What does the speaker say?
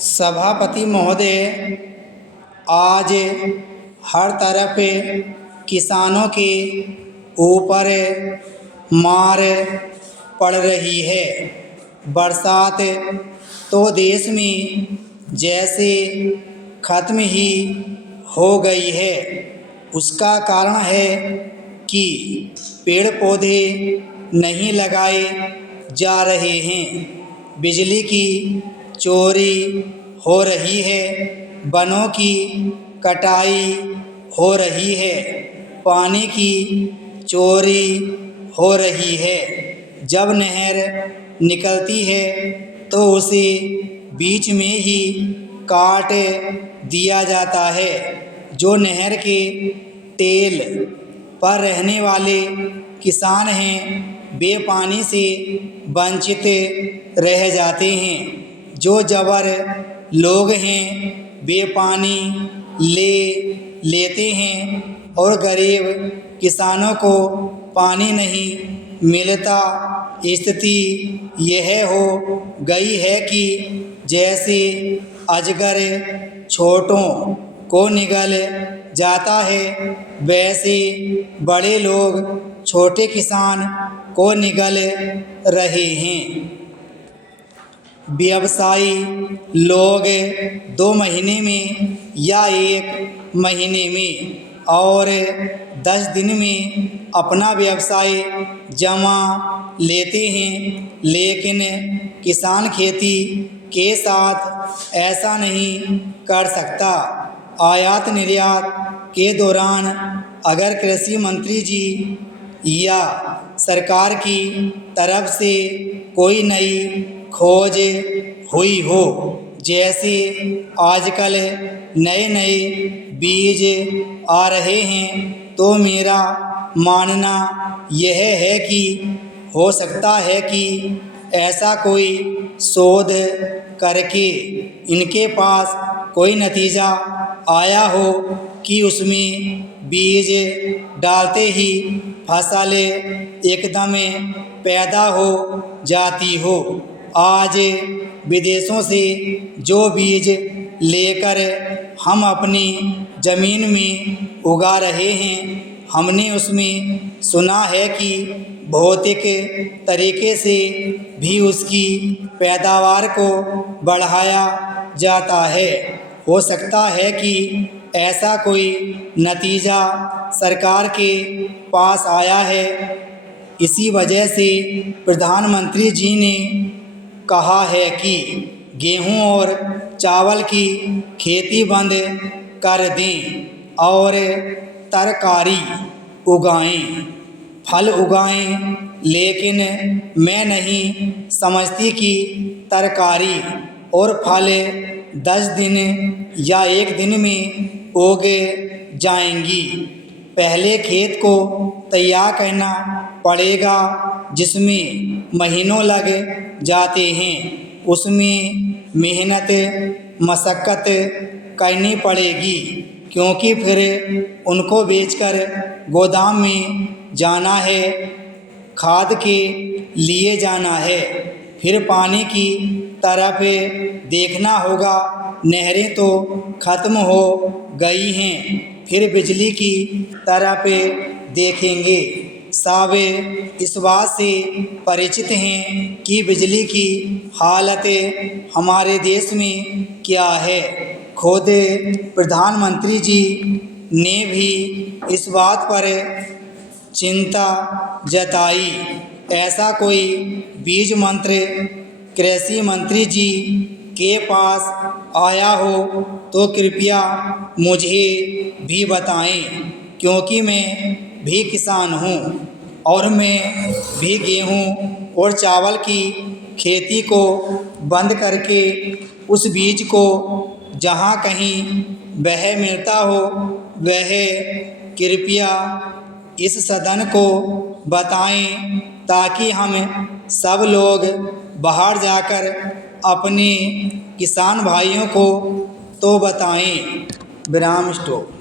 सभापति महोदय, आज हर तरफ किसानों के ऊपर मार पड़ रही है। बरसात तो देश में जैसे ख़त्म ही हो गई है। उसका कारण है कि पेड़ पौधे नहीं लगाए जा रहे हैं, बिजली की चोरी हो रही है, वनों की कटाई हो रही है, पानी की चोरी हो रही है। जब नहर निकलती है तो उसे बीच में ही काट दिया जाता है। जो नहर के टेल पर रहने वाले किसान हैं, वे पानी से वंचित रह जाते हैं। जो जबर लोग हैं, वे पानी लेते हैं और गरीब किसानों को पानी नहीं मिलता। स्थिति यह हो गई है कि जैसे अजगर छोटों को निगल जाता है, वैसे बड़े लोग छोटे किसान को निगल रहे हैं। व्यवसायी लोग 2 महीने में या 1 महीने में और 10 दिन में अपना व्यवसाय जमा लेते हैं, लेकिन किसान खेती के साथ ऐसा नहीं कर सकता। आयात निर्यात के दौरान अगर कृषि मंत्री जी या सरकार की तरफ से कोई नई खोज हुई हो, जैसे आजकल नए बीज आ रहे हैं, तो मेरा मानना यह है कि हो सकता है कि ऐसा कोई शोध करके इनके पास कोई नतीजा आया हो कि उसमें बीज डालते ही फसल एकदम पैदा हो जाती हो। आज विदेशों से जो बीज लेकर हम अपनी ज़मीन में उगा रहे हैं, हमने उसमें सुना है कि भौतिक तरीके से भी उसकी पैदावार को बढ़ाया जाता है। हो सकता है कि ऐसा कोई नतीजा सरकार के पास आया है। इसी वजह से प्रधानमंत्री जी ने कहा है कि गेहूं और चावल की खेती बंद कर दें और तरकारी उगाएं, फल उगाएं। लेकिन मैं नहीं समझती कि तरकारी और फल 10 दिन या 1 दिन में उग जाएंगी। पहले खेत को तैयार करना पड़ेगा, जिसमें महीनों लग जाते हैं। उसमें मेहनत मशक्क़त करनी पड़ेगी, क्योंकि फिर उनको बेचकर गोदाम में जाना है, खाद के लिए जाना है, फिर पानी की तरफ देखना होगा। नहरें तो ख़त्म हो गई हैं, फिर बिजली की तरफ देखेंगे। सब इस बात से परिचित हैं कि बिजली की हालत हमारे देश में क्या है। खुद प्रधानमंत्री जी ने भी इस बात पर चिंता जताई। ऐसा कोई बीज मंत्र कृषि मंत्री जी के पास आया हो तो कृपया मुझे भी बताएं, क्योंकि मैं भी किसान हूँ और मैं भी गेहूँ और चावल की खेती को बंद करके उस बीज को जहाँ कहीं वह मिलता हो, वह कृपया इस सदन को बताएं, ताकि हम सब लोग बाहर जाकर अपने किसान भाइयों को तो बताएं। विराम स्टॉप।